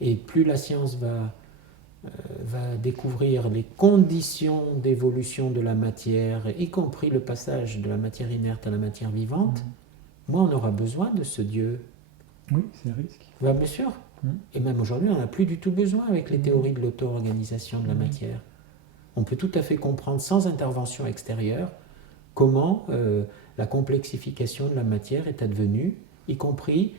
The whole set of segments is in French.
Et plus la science va découvrir les conditions d'évolution de la matière, y compris le passage de la matière inerte à la matière vivante, moins on aura besoin de ce Dieu. Oui, c'est un risque. Bien sûr. Et même aujourd'hui, on n'a plus du tout besoin avec les théories de l'auto-organisation de la matière. On peut tout à fait comprendre sans intervention extérieure comment la complexification de la matière est advenue, y compris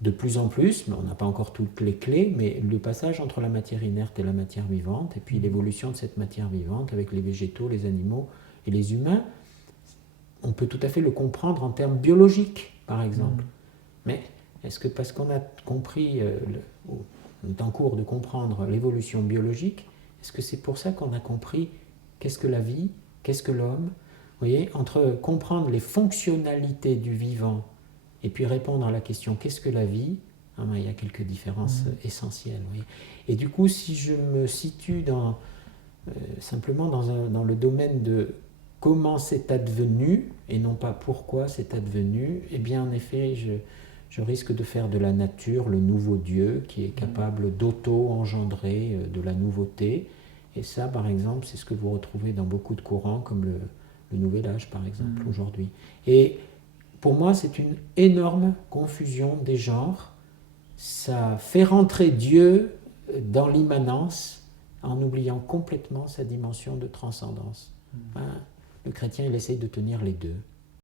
de plus en plus, mais on n'a pas encore toutes les clés, mais le passage entre la matière inerte et la matière vivante, et puis l'évolution de cette matière vivante avec les végétaux, les animaux et les humains, on peut tout à fait le comprendre en termes biologiques, par exemple. Mais est-ce que parce qu'on a compris, on est en cours de comprendre l'évolution biologique, est-ce que c'est pour ça qu'on a compris qu'est-ce que la vie, qu'est-ce que l'homme? Vous voyez, entre comprendre les fonctionnalités du vivant et puis répondre à la question qu'est-ce que la vie, il y a quelques différences essentielles. Vous voyez. Et du coup, si je me situe simplement dans le domaine de comment c'est advenu, et non pas pourquoi c'est advenu, eh bien en effet, je risque de faire de la nature le nouveau Dieu qui est capable d'auto-engendrer de la nouveauté. Et ça, par exemple, c'est ce que vous retrouvez dans beaucoup de courants, comme le Nouvel Âge, par exemple, aujourd'hui. Et pour moi, c'est une énorme confusion des genres. Ça fait rentrer Dieu dans l'immanence en oubliant complètement sa dimension de transcendance. Le chrétien, il essaye de tenir les deux.